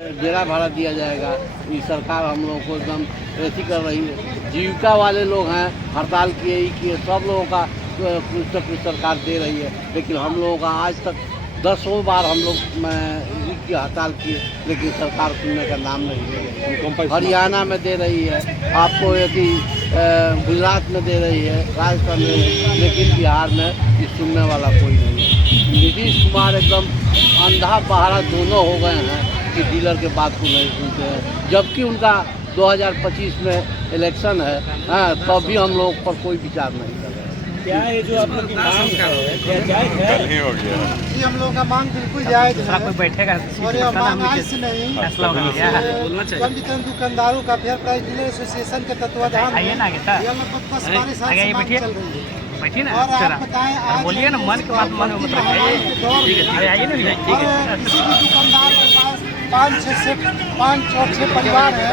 डेरा भाड़ा दिया जाएगा। ये सरकार हम लोगों को एकदम ऐसी कर रही है। जीविका वाले लोग हैं, हड़ताल किए ही किए, सब लोगों का कुछ न कुछ सरकार दे रही है, लेकिन हम लोगों का आज तक 10 बार हम लोग की हड़ताल किए, लेकिन सरकार सुनने का नाम नहीं ले रही। हरियाणा में दे रही है, आपको यदि गुजरात में दे रही है, राजस्थान में, लेकिन बिहार में ये सुनने वाला कोई नहीं है। नीतीश कुमार एकदम अंधा बहरा दोनों हो गए हैं कि डीलर के बात को नहीं सुनते हैं, जबकि उनका 2025 में इलेक्शन है, हाँ, तब भी हम लोग पर कोई विचार नहीं कर रहे हैं। क्या है जो आप लोग की मांग है, क्या जायज है? जी, हम लोग का मांग बिल्कुल जायज है कोई बैठेगा और ये मांग आज से नहीं, पंजीकृत दुकानदारों का फेयर प्राइस डीलर एसोसिएशन के तत्वाधान में आइए ना आगे सर, यह लगभग 10-12 साल आइए से मांग बैठिए। चल रही है। बैठिए ना और सर, आप बताएं आज बोलिए ना, मन की बात मन में मत रखिए। ठीक है, आइए ना भैया, ठीक है। और किसी भी दुकानदार के पास 5 और 6 परिवार है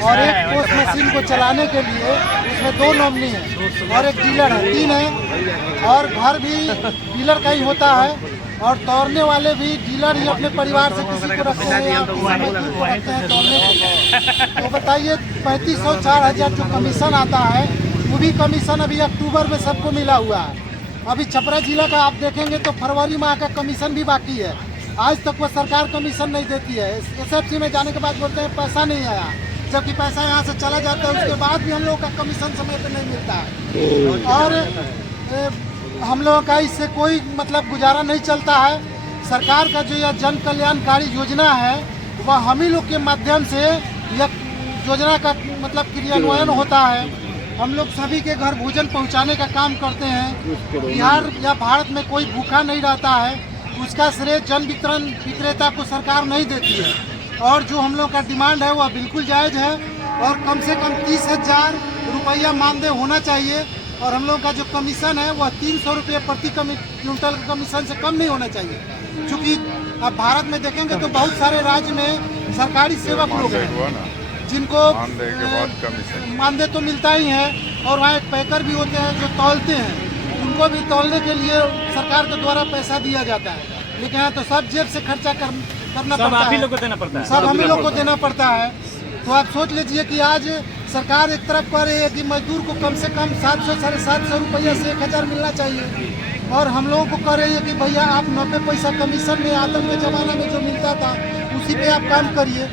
और एक पोस्ट मशीन को चलाने के लिए उसमें 2 नॉमिनी है और एक डीलर है, 3 है, और घर भी डीलर का ही होता है और तोड़ने वाले भी डीलर ही अपने परिवार से किसी को रखते हैं या किसी मजदूर को रखते हैं तोड़ने के लिए। तो बताइए 3500-4000 जो कमीशन आता है, वो भी कमीशन अभी अक्टूबर में सबको मिला हुआ है। अभी छपरा जिला का आप देखेंगे तो फरवरी माह का कमीशन भी बाकी है, आज तक वो सरकार कमीशन नहीं देती है। एसएफसी में जाने के बाद बोलते हैं पैसा नहीं आया, जबकि पैसा यहाँ से चला जाता है, उसके बाद भी हम लोग का कमीशन समय पर नहीं मिलता है और हम लोगों का इससे कोई मतलब गुजारा नहीं चलता है। सरकार का जो यह जन कल्याणकारी योजना है, वह हम ही लोग के माध्यम से यह योजना का मतलब क्रियान्वयन होता है। हम लोग सभी के घर भोजन पहुंचाने का काम करते हैं। बिहार या भारत में कोई भूखा नहीं रहता है, उसका श्रेय जन वितरण विक्रेता को सरकार नहीं देती है। और जो हम लोग का डिमांड है वह बिल्कुल जायज़ है और कम से कम 30,000 रुपया मानदेय होना चाहिए और हम लोग का जो कमीशन है वह 300 रुपये प्रति क्विंटल का कमीशन से कम नहीं होना चाहिए। चूँकि अब भारत में देखेंगे तो बहुत सारे राज्य में सरकारी सेवक लोग हैं जिनको मानदेय तो मिलता ही है और वहाँ एक पैकर भी होते हैं जो तौलते हैं, उनको भी तौलने के लिए सरकार के द्वारा पैसा दिया जाता है, लेकिन यहाँ तो सब जेब से खर्चा करना पड़ता है, सब हम ही लोग को देना पड़ता है। तो आप सोच लीजिए कि आज सरकार एक तरफ कर रही है कि मजदूर को कम से कम 700-750 रुपया से 1000 मिलना चाहिए और हम लोगों को कह रही है कि भैया आप 90 पैसा कमीशन में आतंक के ज़माना में जो मिलता था उसी पे आप काम करिए।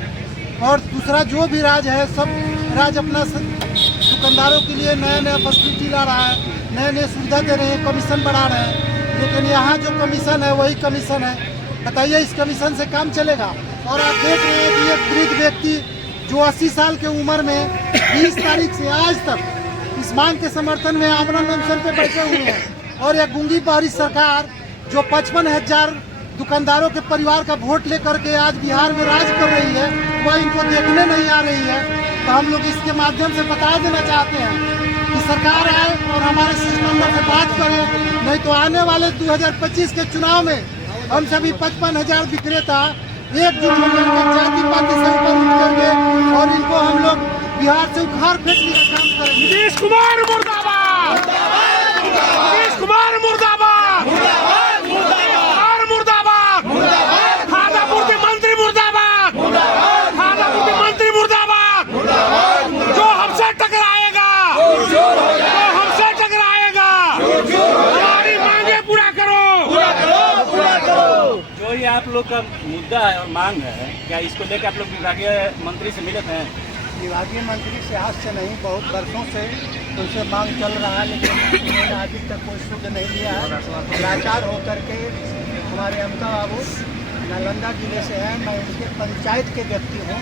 और दूसरा जो भी राज्य है, सब राज्य अपना दुकानदारों के लिए नया नया फैसिलिटी ला रहा है, नए नए सुविधा दे रहे हैं, कमीशन बढ़ा रहे हैं, लेकिन यहाँ जो कमीशन है वही कमीशन है। बताइए इस कमीशन से काम चलेगा? और आप देख रहे हैं कि एक वृद्ध व्यक्ति जो 80 साल के उम्र में 20 तारीख से आज तक इस मांग के समर्थन में आमरण अनशन पे बैठे हुए हैं और यह गूंगी बहरी सरकार जो 55,000 दुकानदारों के परिवार का वोट लेकर के आज बिहार में राज कर रही है, वह इनको देखने नहीं आ रही है। तो हम लोग इसके माध्यम से बता देना चाहते हैं कि सरकार आए और हमारे सिस्टम से बात करे, नहीं तो आने वाले 2025 के चुनाव में हम सभी 55,000 विक्रेता एकजुट होकर जाति पाति से ऊपर उठेंगे और इनको हम लोग बिहार से उखाड़ फेंकने का काम करेंगे। नीतीश कुमार मुर्दाबाद, नीतीश कुमार मुर्दाबाद, मुर्दाबाद, खादापुर के मंत्री मुर्दाबाद, खादापुर के मंत्री मुर्दाबाद, जो हमसे टकराएगा, हमारी मांगे पूरा करो। जो ये आप लोग का मुद्दा है और मांग है, क्या इसको लेकर आप लोग विभागीय मंत्री से मिले थे? विभागीय मंत्री से आज से नहीं, बहुत वर्षों से उनसे मांग चल रहा है, लेकिन उन्होंने अभी तक कोई सुध नहीं लिया है। लाचार होकर के हमारे अमता बाबू नालंदा जिले से हैं, मैं उनके पंचायत के व्यक्ति हूँ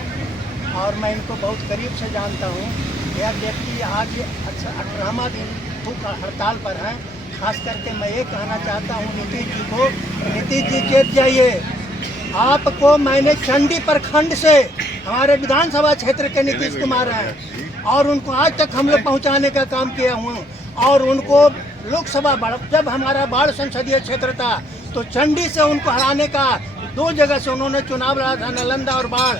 और मैं इनको बहुत करीब से जानता हूँ। यह व्यक्ति आज 18वां दिन भूख हड़ताल पर है। खास करके मैं ये कहना चाहता हूँ नीतीश जी को, नीतीश जी चेत जाइए। आपको मैंने चंडी प्रखंड से हमारे विधानसभा क्षेत्र के नीतीश कुमार हैं और उनको आज तक हम लोग पहुँचाने का काम किया हूँ और उनको लोकसभा जब हमारा बाढ़ संसदीय क्षेत्र था तो चंडी से उनको हराने का 2 जगह से उन्होंने चुनाव लड़ा था, नालंदा और बाढ़।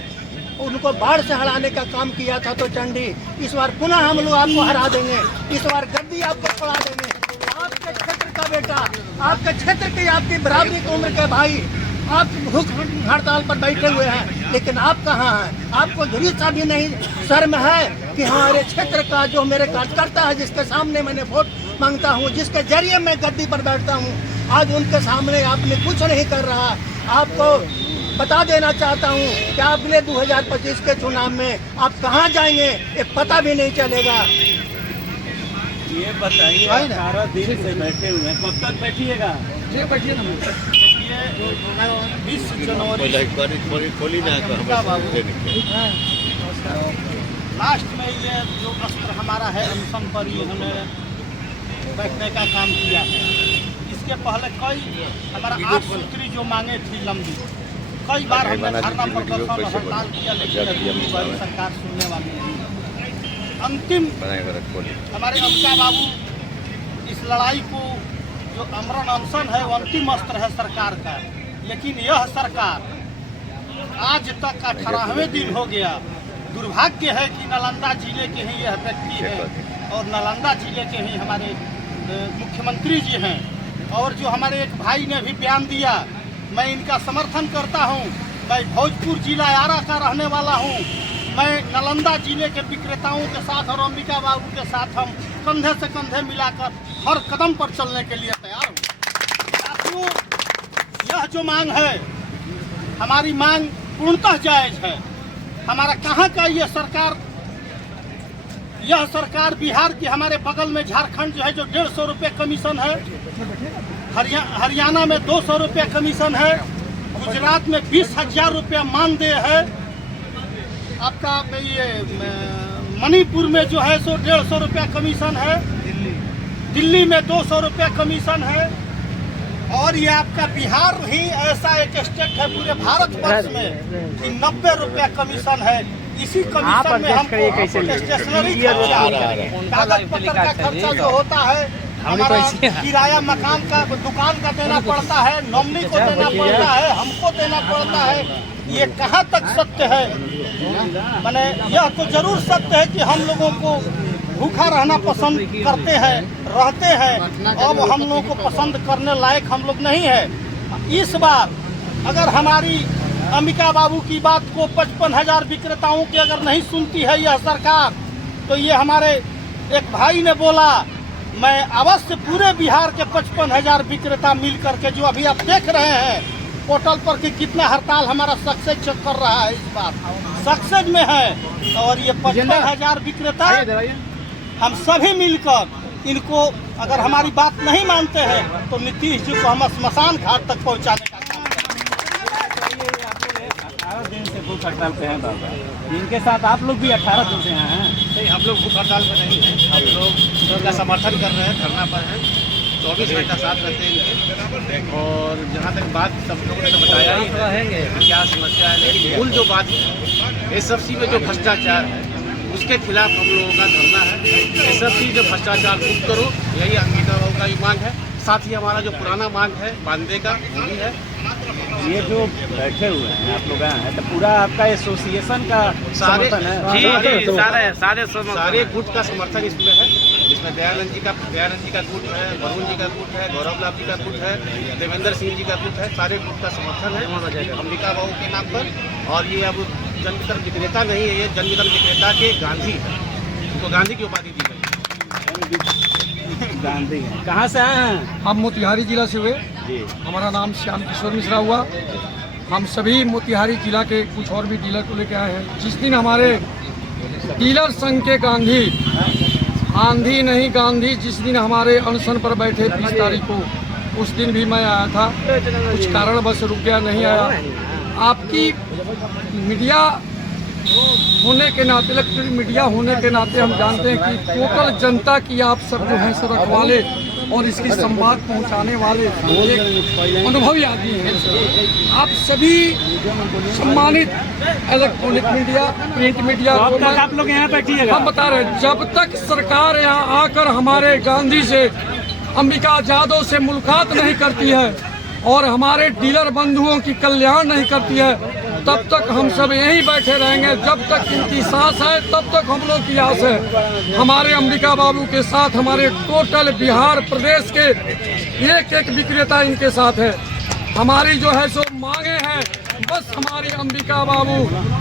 उनको बाढ़ से हराने का काम किया था तो चंडी। इस बार पुनः हम लोग आपको हरा देंगे, इस बार गद्दी आपको पड़ा देंगे। आपके क्षेत्र का बेटा, आपके क्षेत्र की आपकी बराबरी की उम्र के भाई आप भूख हड़ताल पर बैठे हुए हैं, लेकिन आप कहाँ हैं? आपको जरूरी सा भी नहीं शर्म है कि हमारे क्षेत्र का जो मेरे कार्यकर्ता है, जिसके सामने मैंने वोट मांगता हूँ, जिसके जरिए मैं गद्दी पर बैठता हूँ, आज उनके सामने आपने कुछ नहीं कर रहा। आपको बता देना चाहता हूँ कि अगले 2025 के चुनाव में आप कहाँ जाएंगे ये पता भी नहीं चलेगा। ये बताइए 18 दिन से बैठे हुए हैं, कब तक बैठिएगा? ये बैठिए ना, ये 20 जनवरी लास्ट में ये जो अस्त्र हमारा है अनशन पर ये हमें बैठने का काम किया है। इसके पहले कई हमारा 8 सूत्री जो मांगे थी लंबी, कई बार हमने धरना प्रदर्शन हड़ताल किया, लेकिन अभी वाली सरकार सुनने वाली नहीं। अंतिम हमारे अमिका बाबू इस लड़ाई को जो अमरण अनशन है वो अंतिम अस्त्र है सरकार का, लेकिन यह सरकार आज तक 18वें दिन हो गया। दुर्भाग्य है कि नालंदा जिले के ही यह व्यक्ति है और नालंदा जिले के ही हमारे मुख्यमंत्री जी हैं, और जो हमारे एक भाई ने भी बयान दिया, मैं इनका समर्थन करता हूं। मैं भोजपुर जिला आरा का रहने वाला हूं। मैं नालंदा जिले के विक्रेताओं के साथ और अंबिका बाबू के साथ हम कंधे से कंधे मिलाकर हर कदम पर चलने के लिए तैयार हूँ। साथियों, यह जो मांग है हमारी मांग पूर्णतः जायज है। हमारा कहाँ का यह सरकार बिहार की हमारे बगल में झारखंड जो है, जो 150 रुपये कमीशन है, हरियाणा में 200 रुपये कमीशन है, गुजरात में 20,000 रुपया मानदेय है, आपका ये मणिपुर में जो है सो 150 रुपया कमीशन है, दिल्ली में 200 रुपया कमीशन है, और ये आपका बिहार ही ऐसा एक स्टेट है पूरे भारतवर्ष में कि 90 रुपया कमीशन है। इसी कमीशन में हमको स्टेशनरी कागज पत्र का खर्चा जो होता है, हमारा किराया मकान का दुकान का देना पड़ता है, नॉमिनी को देना पड़ता है, हमको देना पड़ता है। ये कहाँ तक सत्य है? मैंने यह तो जरूर सत्य है कि हम लोगों को भूखा रहना पसंद करते हैं, रहते हैं, अब हम लोगों को पसंद करने लायक हम लोग नहीं है। इस बार अगर हमारी अंबिका बाबू की बात को 55,000 विक्रेताओं की अगर नहीं सुनती है यह सरकार, तो ये हमारे एक भाई ने बोला, मैं अवश्य पूरे बिहार के 55,000 विक्रेता मिल करके, जो अभी आप देख रहे हैं पोर्टल पर कि कितना हड़ताल हमारा सक्सेस चेक कर रहा है, इस बार सक्सेस में है, और ये 55,000 विक्रेता हम सभी मिलकर इनको अगर हमारी बात नहीं मानते हैं तो नीतीश जी को हम स्मशान घाट तक पहुंचाने का काम करेंगे। 18 दिन से भूख हड़ताल पे हैं बाबा, इनके साथ आप लोग भी 18 दिन से हैं? नहीं, हम लोग भूख हड़ताल पे नहीं हैं, हम लोग उनका समर्थन कर रहे हैं, धरना पर हैं, 24 घंटा साथ रहते हैं इनके। और जहाँ तक बात सब लोगों ने तो बताया ही है क्या समस्या है, लेकिन मूल जो बात है एसएफसी में जो भ्रष्टाचार है उसके खिलाफ हम लोगों का धरना है। एसएफसी जो भ्रष्टाचार मुक्त करो, यही अंबिका बाबू का ही मांग है। साथ ही हमारा जो पुराना मांग है मानदेय का, वो भी है। ये जो बैठे हुए हैं आप लोग हैं, तो पूरा आपका एसोसिएशन का समर्थन है? सारे गुट का समर्थन इसमें है, जिसमें दयानंद जी का गुट है, वरुण जी का गुट है, गौरव लाल जी का गुट है, देवेंद्र सिंह जी का गुट है। सारे गुट का समर्थन है अंबिका बाबू के नाम पर। और ये अब जनवितरण विक्रेता नहीं है, ये जनवितरण विक्रेता के गांधी है, उनको गांधी की उपाधि दी गई। गांधी कहाँ से आए हैं? हम मोतिहारी जिला से हुए। जी, हमारा नाम श्याम किशोर मिश्रा हुआ। हम सभी मोतिहारी जिला के कुछ और भी डीलर को लेकर आए हैं। जिस दिन हमारे डीलर संघ के गांधी, आंधी नहीं गांधी, जिस दिन हमारे अनशन पर बैठे 20 तारीख को, उस दिन भी मैं आया था, कुछ कारणवश रुक गया, नहीं आया। आपकी मीडिया होने के नाते, इलेक्ट्रॉनिक मीडिया होने के नाते हम जानते हैं कि टोटल जनता की आप सब जो हैं सब रखवाले और इसकी संवाद पहुंचाने वाले एक अनुभवी आदमी हैं। आप सभी सम्मानित इलेक्ट्रॉनिक मीडिया, प्रिंट मीडिया को आप लोग यहाँ बैठिएगा। हम बता रहे हैं, जब तक सरकार यहाँ आकर हमारे गांधी से, अंबिका यादव से मुलाकात नहीं करती है और हमारे डीलर बंधुओं की कल्याण नहीं करती है, तब तक हम सब यहीं बैठे रहेंगे। जब तक इनकी सांस है तब तक हम लोग की आस है। हमारे अंबिका बाबू के साथ हमारे टोटल बिहार प्रदेश के एक एक विक्रेता इनके साथ है। हमारी जो है सो मांगे हैं, बस हमारी अंबिका बाबू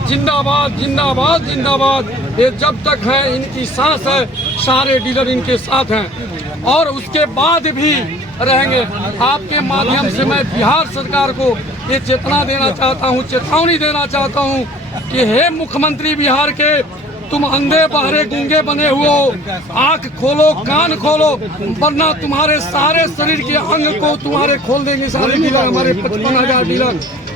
जिंदाबाद जिंदाबाद जिंदाबाद। ये जब तक है इनकी सांस है, सारे डीलर इनके साथ हैं और उसके बाद भी रहेंगे। आपके माध्यम से मैं बिहार सरकार को ये चेतना देना चाहता हूँ, चेतावनी देना चाहता हूँ कि हे मुख्यमंत्री बिहार के, तुम अंधे बहरे गूंगे बने हुए हो, आंख खोलो कान खोलो, वरना तुम्हारे सारे शरीर के अंग को तुम्हारे खोल देंगे सारे डीलर, हमारे 55,000 डीलर।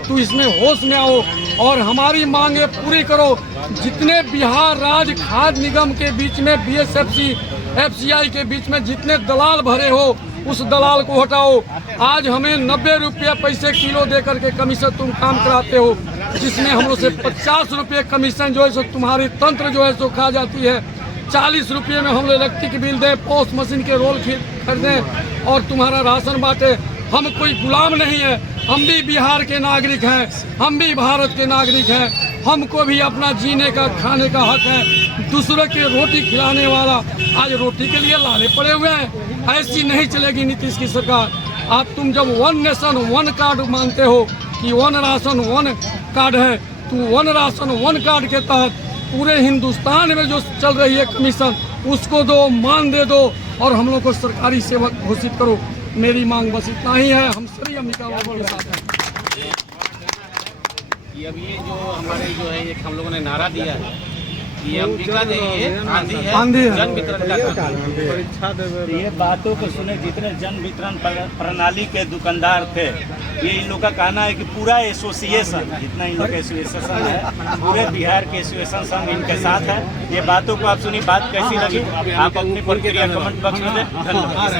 तो इसमें होश में आओ और हमारी मांगे पूरी करो। जितने बिहार राज्य खाद्य निगम के बीच में BSFC FCI के बीच में जितने दलाल भरे हो, उस दलाल को हटाओ। आज हमें 90 रुपये पैसे किलो दे करके कमीशन तुम काम कराते हो, जिसमें हम लोग से 50 रुपये कमीशन जो है सो तुम्हारी तंत्र जो है सो खा जाती है। 40 रुपये में हम लोग इलेक्ट्रिक बिल दें, पोस्ट मशीन के रोल खरीदें और तुम्हारा राशन बांटे। हम कोई गुलाम नहीं है, हम भी बिहार के नागरिक हैं, हम भी भारत के नागरिक हैं। हमको भी अपना जीने का खाने का हक है। दूसरों के रोटी खिलाने वाला आज रोटी के लिए लाले पड़े हुए हैं। ऐसी नहीं चलेगी नीतीश की सरकार। आप तुम जब 1 नेशन 1 कार्ड मानते हो कि 1 राशन 1 कार्ड है, तो 1 राशन 1 कार्ड के तहत पूरे हिंदुस्तान में जो चल रही है कमीशन, उसको दो, मान दे दो और हम लोग को सरकारी सेवक घोषित करो। मेरी मांग बस इतना ही है। हम सभी अंबिका बाबू के साथ हैं। अब ये जो हमारे जो है एक हम लोगों ने नारा दिया है, ये अंबिका नहीं है, आंधी है, आंधी है। जन वितरण का काम। ये बातों को सुने जितने जन वितरण प्रणाली के दुकानदार थे, ये इन लोग का कहना है कि पूरा एसोसिएशन, जितना इन लोग का एसोसिएशन है, पूरे बिहार के एसोसिएशन संघ इनके साथ है। ये बातों को आप सुनी, बात कैसी लगी आप अपनी प्रतिक्रिया कमेंट बॉक्स में दें। धन्यवाद।